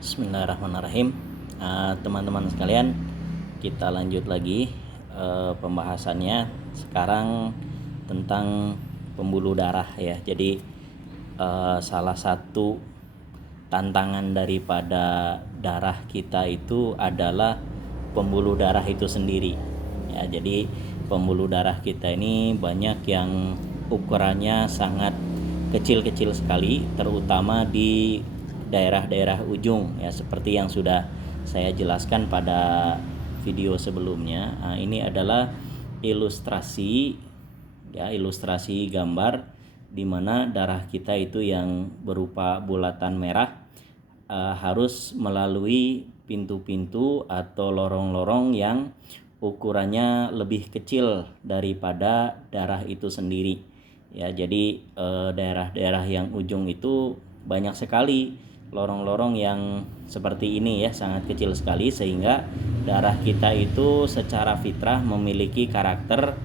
Bismillahirrahmanirrahim. Teman-teman sekalian, kita lanjut lagi pembahasannya. Sekarang tentang pembuluh darah ya. Jadi salah satu tantangan daripada darah kita itu adalah pembuluh darah itu sendiri. Ya, jadi pembuluh darah kita ini banyak yang ukurannya sangat kecil-kecil sekali, terutama di daerah-daerah ujung ya, seperti yang sudah saya jelaskan pada video sebelumnya. Ini adalah ilustrasi ya, ilustrasi gambar di mana darah kita itu yang berupa bulatan merah harus melalui pintu-pintu atau lorong-lorong yang ukurannya lebih kecil daripada darah itu sendiri. Ya, jadi daerah-daerah yang ujung itu banyak sekali lorong-lorong yang seperti ini ya, sangat kecil sekali, sehingga darah kita itu secara fitrah memiliki karakter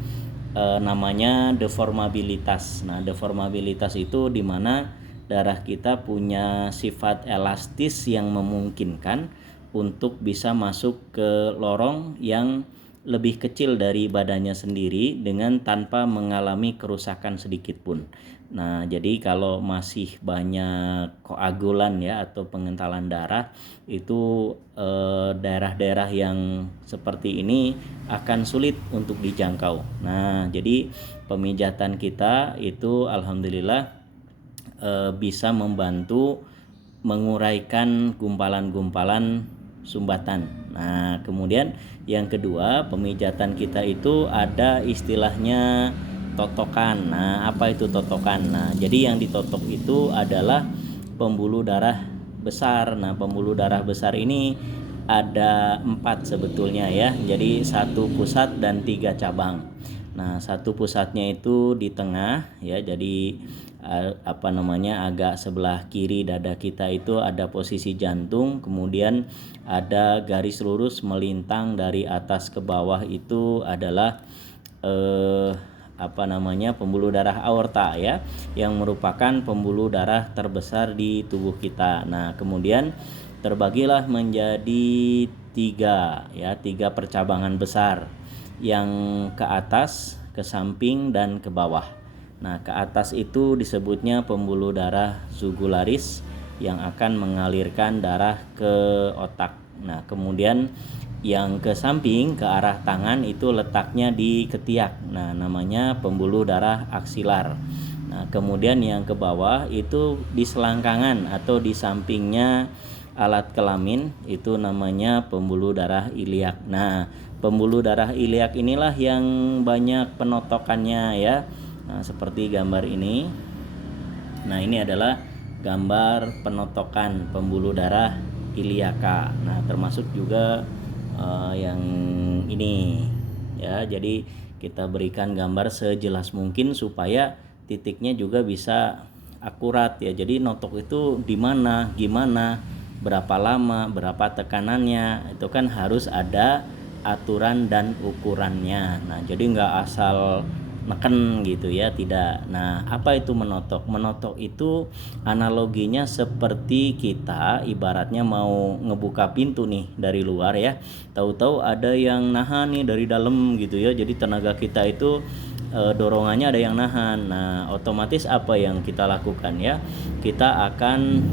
namanya deformabilitas. Nah, deformabilitas itu dimana darah kita punya sifat elastis yang memungkinkan untuk bisa masuk ke lorong yang lebih kecil dari badannya sendiri dengan tanpa mengalami kerusakan sedikit pun. Nah, jadi kalau masih banyak koagulan ya atau pengentalan darah, itu daerah-daerah yang seperti ini akan sulit untuk dijangkau. Nah, jadi pemijatan kita itu alhamdulillah bisa membantu menguraikan gumpalan-gumpalan sumbatan. Nah, kemudian yang kedua, pemijatan kita itu ada istilahnya totokan. Nah, apa itu totokan? Nah, jadi yang ditotok itu adalah pembuluh darah besar. Nah, pembuluh darah besar ini ada 4 sebetulnya ya. Jadi 1 pusat dan 3 cabang. Nah, 1 pusatnya itu di tengah ya. Jadi agak sebelah kiri dada kita itu ada posisi jantung, kemudian ada garis lurus melintang dari atas ke bawah, itu adalah pembuluh darah aorta ya, yang merupakan pembuluh darah terbesar di tubuh kita. Nah, kemudian terbagilah menjadi 3 percabangan besar, yang ke atas, ke samping, dan ke bawah. Nah, ke atas itu disebutnya pembuluh darah jugularis yang akan mengalirkan darah ke otak. Nah, kemudian yang ke samping, ke arah tangan, itu letaknya di ketiak. Nah, namanya pembuluh darah aksilar. Nah, kemudian yang ke bawah itu di selangkangan atau di sampingnya alat kelamin, itu namanya pembuluh darah iliak. Nah, pembuluh darah iliak inilah yang banyak penotokannya ya. Nah, seperti gambar ini. Nah, ini adalah gambar penotokan pembuluh darah iliaka. Nah, termasuk juga yang ini ya. Jadi kita berikan gambar sejelas mungkin supaya titiknya juga bisa akurat ya. Jadi notok itu di mana, gimana, berapa lama, berapa tekanannya, itu kan harus ada aturan dan ukurannya. Nah, jadi nggak asal neken gitu ya, tidak. Nah, apa itu menotok? Menotok itu analoginya seperti kita ibaratnya mau ngebuka pintu nih dari luar ya, tahu-tahu ada yang nahan nih dari dalam gitu ya. Jadi tenaga kita itu dorongannya ada yang nahan. Nah, otomatis apa yang kita lakukan ya, kita akan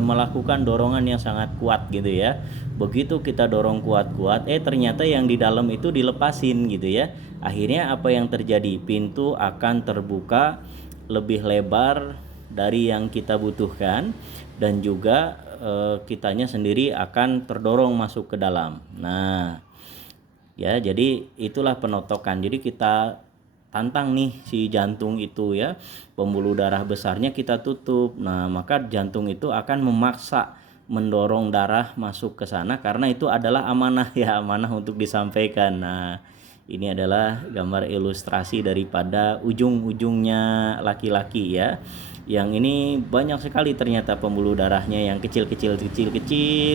melakukan dorongan yang sangat kuat gitu ya. Begitu kita dorong kuat-kuat, ternyata yang di dalam itu dilepasin gitu ya. Akhirnya apa yang terjadi? Pintu akan terbuka lebih lebar dari yang kita butuhkan, dan juga kitanya sendiri akan terdorong masuk ke dalam. Nah, ya, jadi itulah penotokan. Jadi kita tantang nih si jantung itu ya, pembuluh darah besarnya kita tutup. Nah, maka jantung itu akan memaksa mendorong darah masuk ke sana karena itu adalah amanah ya, amanah untuk disampaikan. Nah, ini adalah gambar ilustrasi daripada ujung-ujungnya laki-laki ya. Yang ini banyak sekali ternyata pembuluh darahnya yang kecil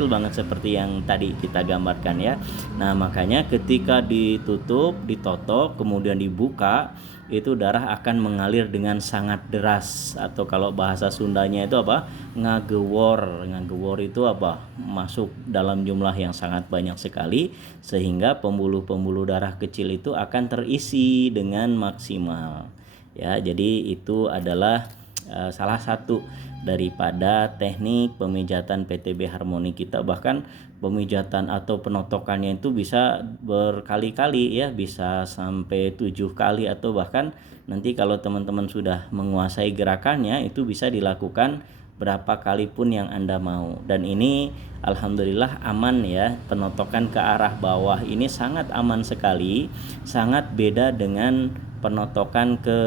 banget seperti yang tadi kita gambarkan ya. Nah, makanya ketika ditutup, ditotok, kemudian dibuka, itu darah akan mengalir dengan sangat deras, atau kalau bahasa Sundanya itu apa? Ngagewor. Ngagewor itu apa? Masuk dalam jumlah yang sangat banyak sekali, sehingga pembuluh-pembuluh darah kecil itu akan terisi dengan maksimal. Ya, jadi itu adalah salah satu daripada teknik pemijatan PTB Harmoni kita. Bahkan pemijatan atau penotokannya itu bisa berkali-kali ya, bisa sampai 7 kali, atau bahkan nanti kalau teman-teman sudah menguasai gerakannya itu bisa dilakukan berapa kali pun yang Anda mau. Dan ini alhamdulillah aman ya, penotokan ke arah bawah ini sangat aman sekali, sangat beda dengan penotokan ke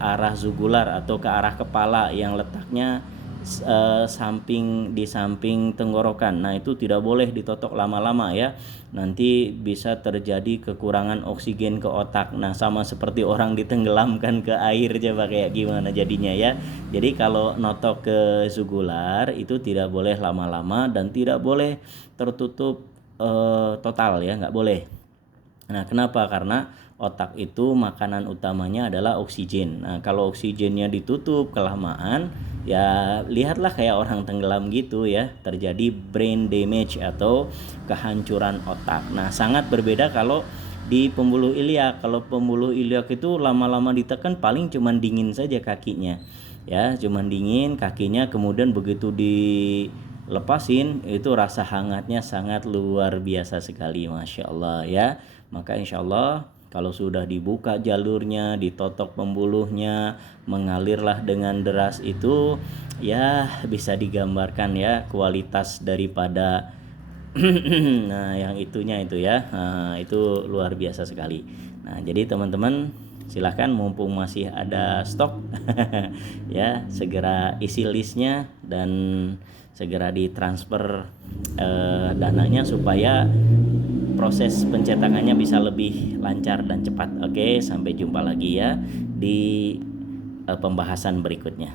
arah zugular atau ke arah kepala yang letaknya di samping tenggorokan. Nah, itu tidak boleh ditotok lama-lama ya. Nanti bisa terjadi kekurangan oksigen ke otak. Nah, sama seperti orang ditenggelamkan ke air, coba kayak gimana jadinya ya. Jadi kalau notok ke zugular itu tidak boleh lama-lama dan tidak boleh tertutup total ya, nggak boleh. Nah, kenapa? Karena otak itu makanan utamanya adalah oksigen. Nah, kalau oksigennya ditutup kelamaan, ya lihatlah kayak orang tenggelam gitu ya, terjadi brain damage atau kehancuran otak. Nah, sangat berbeda kalau di pembuluh iliak. Kalau pembuluh iliak itu lama-lama ditekan paling cuman dingin saja kakinya. Ya, cuman dingin kakinya, kemudian begitu dilepasin itu rasa hangatnya sangat luar biasa sekali, Masya Allah ya. Maka insya Allah kalau sudah dibuka jalurnya, ditotok pembuluhnya, mengalirlah dengan deras, itu ya bisa digambarkan ya kualitas daripada nah yang itunya itu ya. Nah, itu luar biasa sekali. Nah, jadi teman-teman silahkan mumpung masih ada stok ya, segera isi listnya dan segera ditransfer dananya supaya proses pencetakannya bisa lebih lancar dan cepat. Oke, sampai jumpa lagi ya di pembahasan berikutnya.